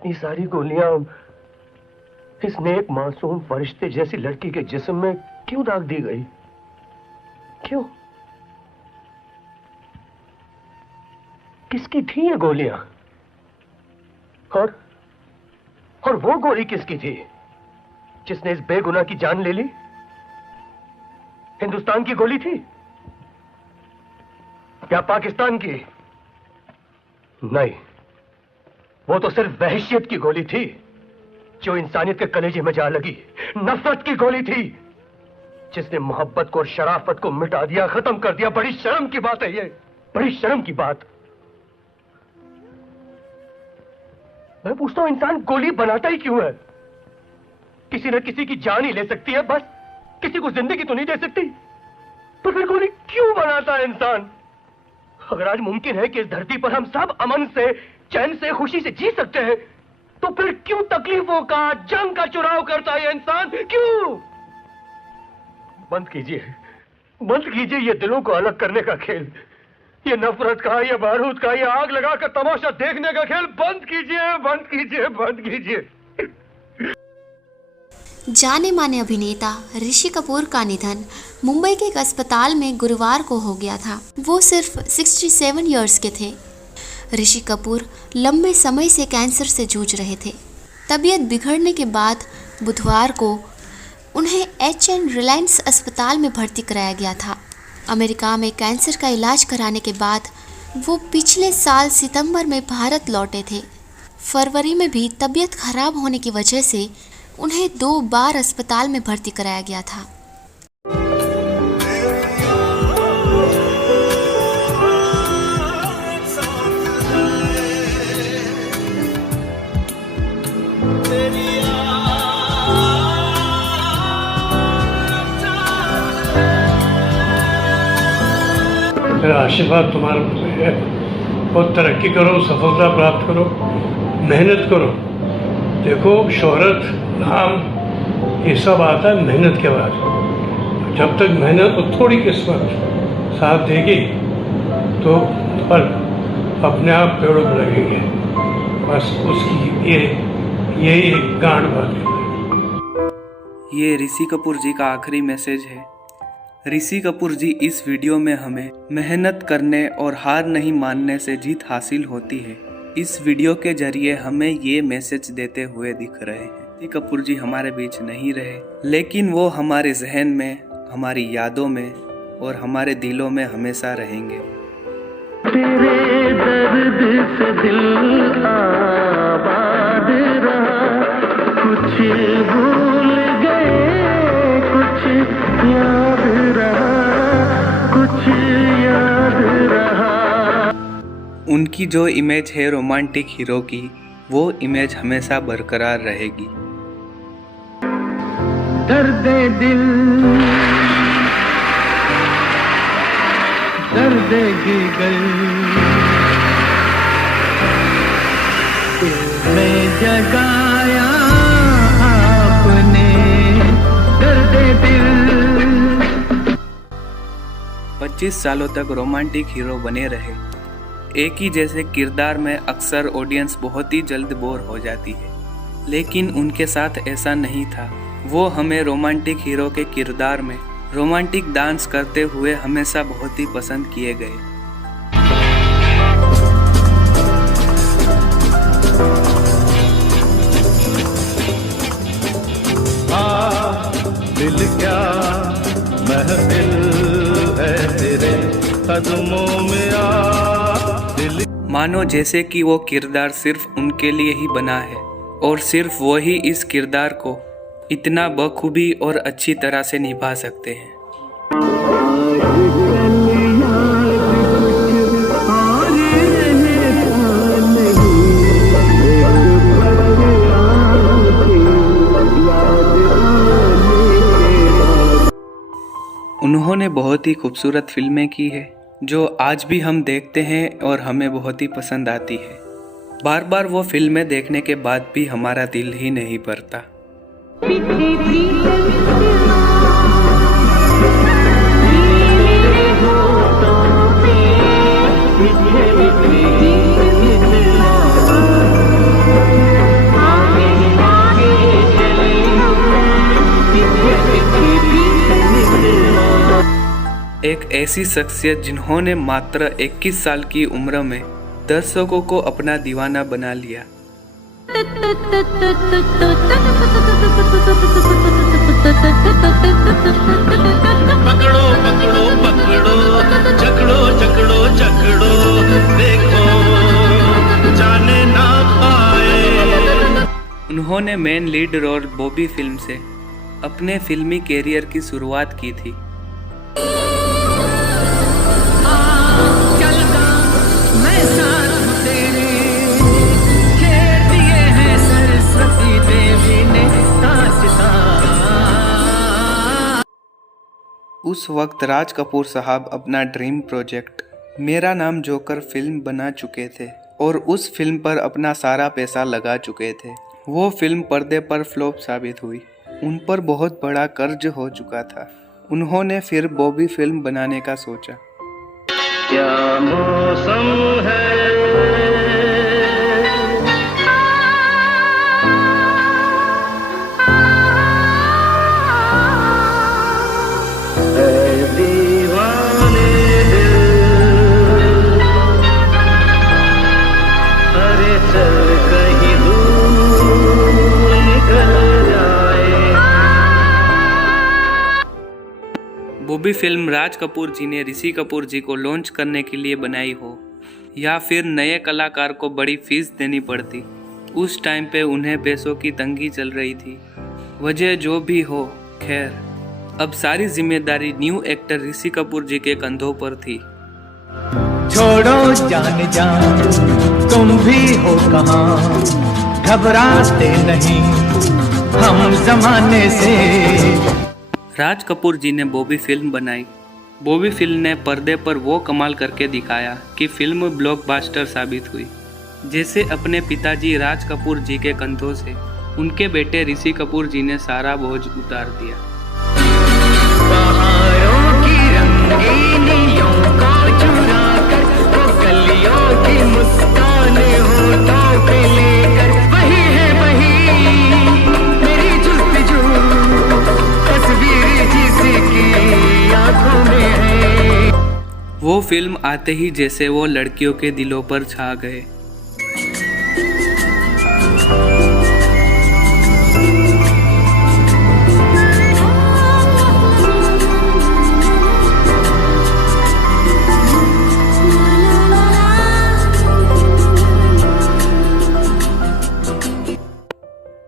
इतनी सारी गोलियां इस नेक मासूम फरिश्ते जैसी लड़की के जिस्म में क्यों दाग दी गई? क्यों? किसकी थी ये गोलियां? और वो गोली किसकी थी जिसने इस बेगुनाह की जान ले ली? हिंदुस्तान की गोली थी या पाकिस्तान की? नहीं, वो तो सिर्फ वहशियत की गोली थी जो इंसानियत के कलेजे में जा लगी। नफरत की गोली थी जिसने मोहब्बत को और शराफत को मिटा दिया, खत्म कर दिया। बड़ी शर्म की बात है ये, बड़ी शर्म की बात। मैं पूछता हूं, इंसान गोली बनाता ही क्यों है? किसी न किसी की जान ही ले सकती है बस, किसी को जिंदगी तो नहीं दे सकती। तो फिर गोली क्यों बनाता है इंसान? अगर आज मुमकिन है कि इस धरती पर हम सब अमन से, चैन से, खुशी से जी सकते हैं, तो फिर क्यों तकलीफों का, जंग का चुनाव करता है इंसान? क्यों? बंद कीजिए ये दिलों को अलग करने का खेल, ये नफरत का, ये बारूद का, ये आग लगाकर तमाशा देखने का खेल बंद कीजिए। जाने माने अभिनेता ऋषि कपूर का निधन मुंबई के एक अस्पताल में गुरुवार को हो गया था। वो सिर्फ 67 इयर्स के थे। ऋषि कपूर लंबे समय से कैंसर से जूझ रहे थे। तबीयत बिगड़ने के बाद बुधवार को उन्हें एच.एन. रिलायंस अस्पताल में भर्ती कराया गया था। अमेरिका में कैंसर का इलाज कराने के बाद वो पिछले साल सितंबर में भारत लौटे थे। फरवरी में भी तबीयत खराब होने की वजह से उन्हें 2 बार अस्पताल में भर्ती कराया गया था। मेरा आशीर्वाद तुम्हारे ऊपर है। बहुत तरक्की करो, सफलता प्राप्त करो, मेहनत करो। देखो, शोहरत, नाम, ये सब आता है मेहनत के बाद। जब तक मेहनत और थोड़ी किस्मत साथ देगी तो फल अपने आप पेड़ों पर लगेंगे। बस उसकी ये एक गांठ बात है। ये ऋषि कपूर जी का आखिरी मैसेज है। ऋषि कपूर जी इस वीडियो में हमें मेहनत करने और हार नहीं मानने से जीत हासिल होती है, इस वीडियो के जरिए हमें ये मैसेज देते हुए दिख रहे हैं। ऋषि कपूर जी हमारे बीच नहीं रहे, लेकिन वो हमारे जहन में, हमारी यादों में और हमारे दिलों में हमेशा रहेंगे। तेरे दर्द से दिल आबाद रहा, कुछ भूल गए, कुछ याद रहा, कुछ याद रहा। उनकी जो इमेज है रोमांटिक हीरो की, वो इमेज हमेशा बरकरार रहेगी। दर्द दिल, दर्द जिगर दिल में जगाया आपने, दर्द दिल। 25 सालों तक रोमांटिक हीरो बने रहे। एक ही जैसे किरदार में अक्सर ऑडियंस बहुत ही जल्द बोर हो जाती है, लेकिन उनके साथ ऐसा नहीं था। वो हमें रोमांटिक हीरो के किरदार में रोमांटिक डांस करते हुए हमेशा बहुत ही पसंद किए गए। दिल क्या महफिल है तेरे कदमों में आ दिल। मानो जैसे कि वो किरदार सिर्फ उनके लिए ही बना है और सिर्फ वो ही इस किरदार को इतना बखूबी और अच्छी तरह से निभा सकते हैं। उन्होंने बहुत ही खूबसूरत फिल्में की है जो आज भी हम देखते हैं और हमें बहुत ही पसंद आती है। बार बार वो फिल्में देखने के बाद भी हमारा दिल ही नहीं भरता। एक ऐसी शख्सियत जिन्होंने मात्र 21 साल की उम्र में दर्शकों को अपना दीवाना बना लिया। पकड़ो पकड़ो पकड़ो, जकड़ो जकड़ो जकड़ो, देखो जाने ना पाए। उन्होंने main lead role Bobby film से अपने फिल्मी कैरियर की शुरुआत की थी। उस वक्त राज कपूर साहब अपना ड्रीम प्रोजेक्ट मेरा नाम जोकर फिल्म बना चुके थे और उस फिल्म पर अपना सारा पैसा लगा चुके थे। वो फिल्म पर्दे पर फ्लॉप साबित हुई। उन पर बहुत बड़ा कर्ज हो चुका था। उन्होंने फिर बॉबी फिल्म बनाने का सोचा। क्या मौसम है, दीवाने दिल, अरे चल कहीं दूर निकल जाए। बॉबी फिल्म राज कपूर जी ने ऋषि कपूर जी को लॉन्च करने के लिए बनाई हो या फिर नए कलाकार को बड़ी फीस देनी पड़ती, उस टाइम पे उन्हें पैसों की तंगी चल रही थी। वजह जो भी हो, खैर अब सारी जिम्मेदारी न्यू एक्टर ऋषि कपूर जी के कंधों पर थी। छोड़ो जान जान तुम भी हो कहाँ, घबराते नहीं हम जमाने से। राज कपूर जी ने बॉबी फिल्म बनाई। बॉबी फिल्म ने पर्दे पर वो कमाल करके दिखाया कि फिल्म ब्लॉकबस्टर साबित हुई। जैसे अपने पिताजी राज कपूर जी के कंधों से उनके बेटे ऋषि कपूर जी ने सारा बोझ उतार दिया। पहाड़ों की रंगीनियों को चुरा कर, वो गलियों की मुस्कान होठों पे लेकर, वही है वही मेरी जुस्तजू, तस्वीर जिसकी आंखों में है। वो फिल्म आते ही जैसे वो लड़कियों के दिलों पर छा गए।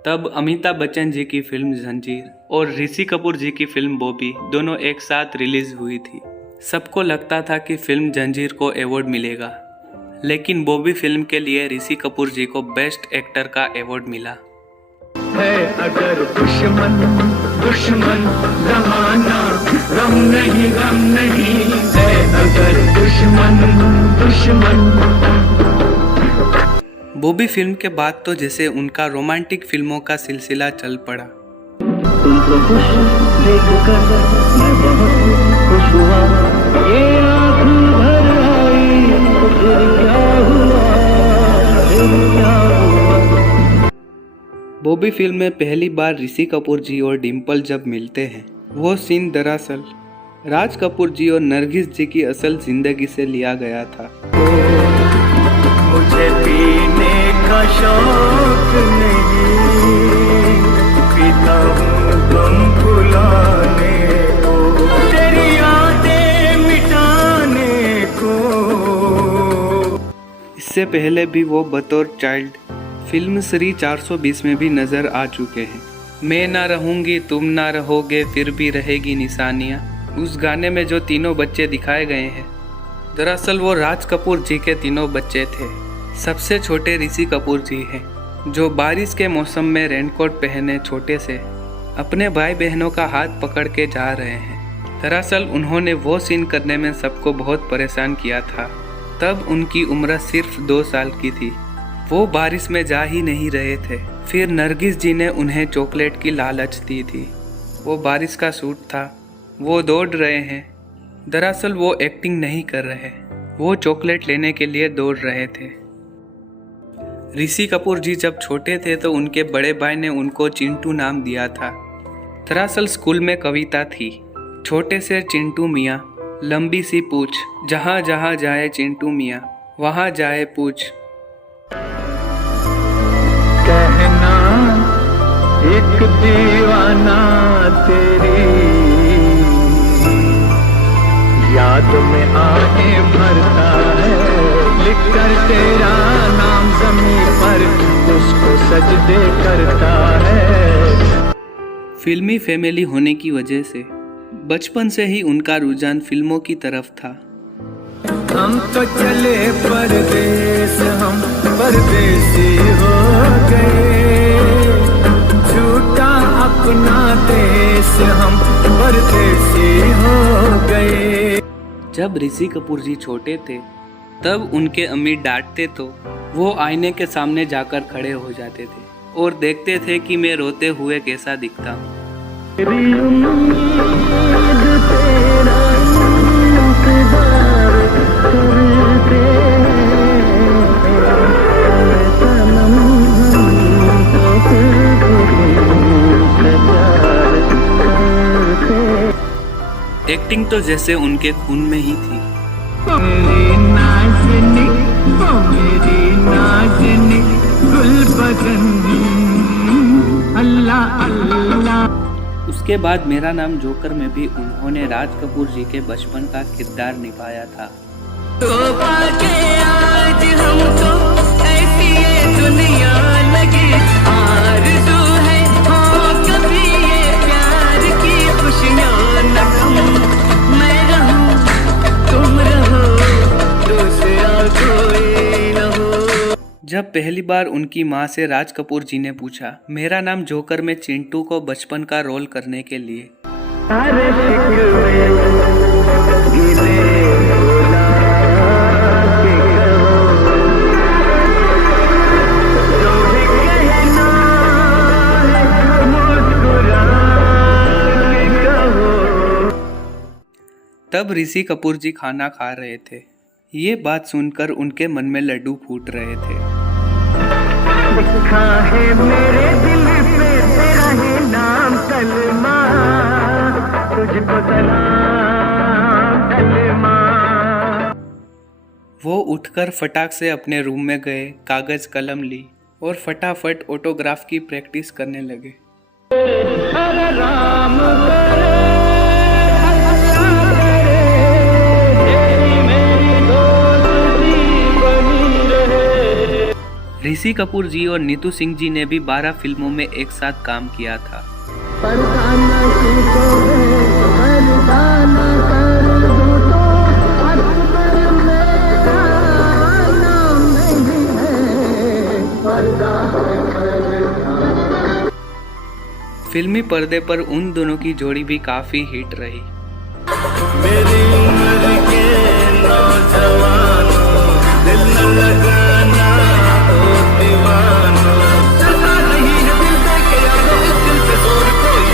तब अमिताभ बच्चन जी की फिल्म जंजीर और ऋषि कपूर जी की फिल्म बॉबी दोनों एक साथ रिलीज हुई थी। सबको लगता था कि फिल्म जंजीर को अवार्ड मिलेगा, लेकिन बॉबी फिल्म के लिए ऋषि कपूर जी को बेस्ट एक्टर का अवार्ड मिला। है अगर दुश्मन दुश्मन जमाना, गम नहीं है अगर दुश्मन दुश्मन। बॉबी फिल्म के बाद तो जैसे उनका रोमांटिक फिल्मों का सिलसिला चल पड़ा। तुमको खुश देखकर मैं बहुत खुश हुआ, ये आँख भर आई तो फिर क्या हुआ, फिर क्या हुआ। बॉबी फिल्म में पहली बार ऋषि कपूर जी और डिम्पल जब मिलते हैं, वो सीन दरअसल राज कपूर जी और नरगिस जी की असल जिंदगी से लिया गया था। मुझे पीने का शौक नहीं, पीता हूँ गम भुलाने को, तेरी यादें मिटाने को। इससे पहले भी वो बतौर चाइल्ड फिल्म श्री 420 में भी नजर आ चुके हैं। मैं ना रहूंगी तुम ना रहोगे फिर भी रहेगी निशानियाँ, उस गाने में जो तीनों बच्चे दिखाए गए हैं, दरअसल वो राज कपूर जी के तीनों बच्चे थे। सबसे छोटे ऋषि कपूर जी हैं, जो बारिश के मौसम में रेनकोट पहने छोटे से अपने भाई बहनों का हाथ पकड़ के जा रहे हैं। दरअसल उन्होंने वो सीन करने में सबको बहुत परेशान किया था। तब उनकी उम्र सिर्फ 2 साल की थी। वो बारिश में जा ही नहीं रहे थे। फिर नरगिस जी ने उन्हें चॉकलेट की लालच दी थी। वो बारिश का सूट था, वो दौड़ रहे हैं। दरअसल वो एक्टिंग नहीं कर रहे, वो चॉकलेट लेने के लिए दौड़ रहे थे। ऋषि कपूर जी जब छोटे थे तो उनके बड़े भाई ने उनको चिंटू नाम दिया था। दरअसल स्कूल में कविता थी, छोटे से चिंटू मियाँ लंबी सी पूछ, जहाँ जहाँ जाए चिंटू मियाँ वहाँ जाए पूछ। कहना एक दीवाना तेरी याद में आए भरता है, लिखकर तेरा नाम ज़मीं पर उसको सजदे करता है। फिल्मी फैमिली होने की वजह से बचपन से ही उनका रुझान फिल्मों की तरफ था। हम तो चले परदेस, हम परदेसी हो गए, झूठा अपना देश हम परदेसी हो गए। जब ऋषि कपूर जी छोटे थे तब उनके अम्मी डांटते तो वो आईने के सामने जाकर खड़े हो जाते थे और देखते थे कि मैं रोते हुए कैसा दिखता हूँ। तेरी उम्मीद तेरा इंतजार करते सनम, तो फिर इंतजार करते। एक्टिंग तो जैसे उनके खून में ही थी। मेरी नाज़नी, ओ मेरी नाज़नी गुलबदन, अल्लाह अल्लाह। उसके बाद मेरा नाम जोकर में भी उन्होंने राज कपूर जी के बचपन का किरदार निभाया था। तो पाके आज हमको ऐसी ये दुनिया लगी, आरज़ू है हाँ कभी ये प्यार की खुशियाँ न कम, मैं रहूं तुम रहो दूसरा कोई न हो। जब पहली बार उनकी माँ से राज कपूर जी ने पूछा मेरा नाम जोकर में चिंटू को बचपन का रोल करने के लिए, अरे शिकवे गिले भुला के कहो, जो भी कहना है मुस्कुरा के कहो। तब ऋषि कपूर जी खाना खा रहे थे। ये बात सुनकर उनके मन में लड्डू फूट रहे थे। लिखा है मेरे दिल पे तेरा ही नाम सलमा, तुझको सलाम सलमा। वो उठकर फटाक से अपने रूम में गए, कागज कलम ली और फटाफट ऑटोग्राफ की प्रैक्टिस करने लगे। हरे राम करे, ऋषि कपूर जी और नीतू सिंह जी ने भी 12 फिल्मों में एक साथ काम किया था। फिल्मी पर्दे पर उन दोनों की जोड़ी भी काफी हिट रही। मेरी उम्र के नौजवानों दिल न लगाना ओ दीवानो, चलता नहीं है दिल दे के यारो इस दिल पे और कोई,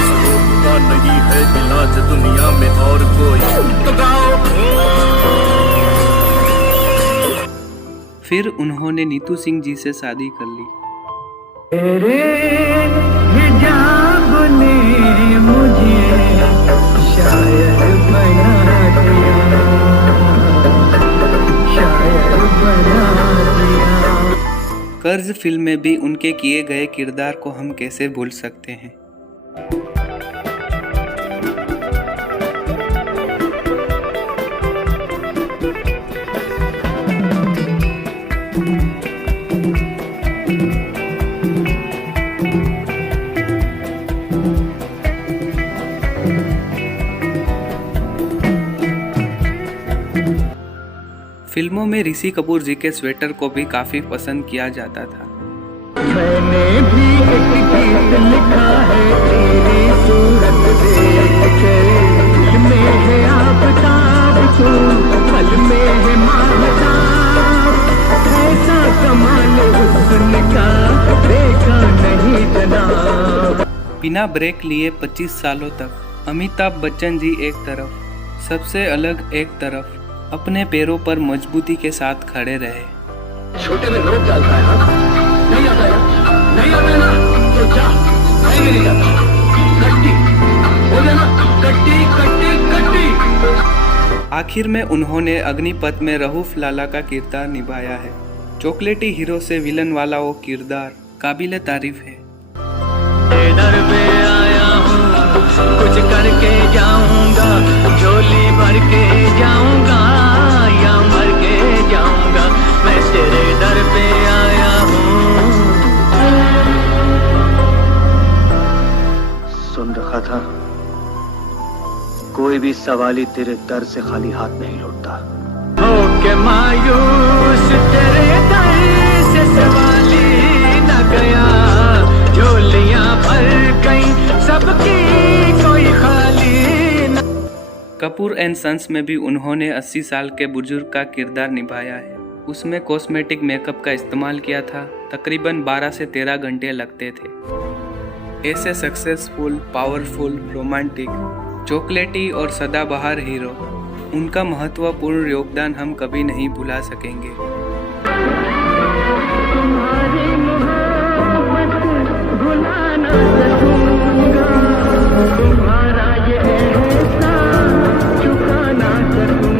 इसको पता नहीं है इलाज दुनिया में और कोई, तो गाओ। फिर उन्होंने नीतू सिंह जी से शादी कर ली। तेरे हिजाब ने मुझे शायर बना दिया, शायर बना दिया। कर्ज फिल्म में भी उनके किए गए किरदार को हम कैसे भूल सकते हैं। फिल्मों में ऋषि कपूर जी के स्वेटर को भी काफी पसंद किया जाता था। मैंने भी एक गीत लिखा है तेरी सूरत देख के, दिल में है आफताब तू, पल में है महताब, ऐसा कमाल हुस्न का देखा नहीं जनाब। बिना ब्रेक लिए 25 सालों तक अमिताभ बच्चन जी एक तरफ, सबसे अलग एक तरफ अपने पैरों पर मजबूती के साथ खड़े रहे। छोटे में लोग डालता है ना, नहीं आता है, नहीं आता है ना, तो जा, नहीं जाता, कट्टी, बोले ना कटी कटी कटी। आखिर में उन्होंने अग्निपथ में रऊफ लाला का किरदार निभाया है। चॉकलेटी हीरो से विलन वाला वो किरदार काबिले तारीफ है। दर पे आया हूँ, कुछ करके जाऊंगा, झोली भर के जाऊंगा या मर के जाऊंगा, मैं तेरे दर पे आया हूँ। सुन रखा था, कोई भी सवाली तेरे दर से खाली हाथ नहीं लौटता। हो के मायूस तेरे दर से सवाली न गया, झोलियां भर गई सबकी कोई खाली न। कपूर एंड सन्स में भी उन्होंने 80 साल के बुजुर्ग का किरदार निभाया है। उसमें कॉस्मेटिक मेकअप का इस्तेमाल किया था। तकरीबन 12 से 13 घंटे लगते थे। ऐसे सक्सेसफुल, पावरफुल, रोमांटिक, चॉकलेटी और सदाबहार हीरो, उनका महत्वपूर्ण योगदान हम कभी नहीं भुला सकेंगे। तुम्हारी मोहब्बत भुला न सकूंगा, तुम्हारा ये एहसान चुका न सकूंगा।